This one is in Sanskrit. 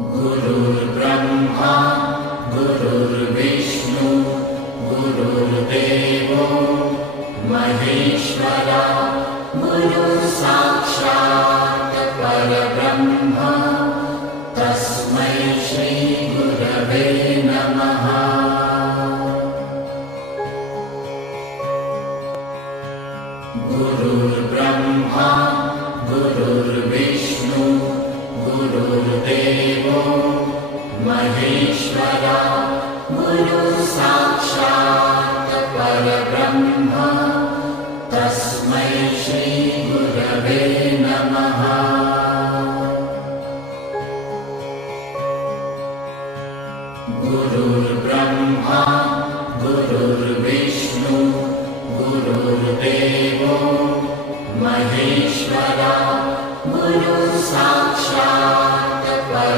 गुरुर्ब्रह्मा गुरुर्विष्णु गुरुर्देवो महेश्वरा गुरुसाक्षात् परब्रह्म तस्मै श्री गुरवे नमः। गुरुर्ब्रह्मा गुरुर्विष्णु गुरुर्देवो महेश्वरा गुरुसाक्षात् परब्रह्म तस्मै श्री गुरवे नमः। गुरुर्ब्रह्मा गुरुर्विष्णु गुरुर्देवो महेश्वरा गुरुसाक्षात्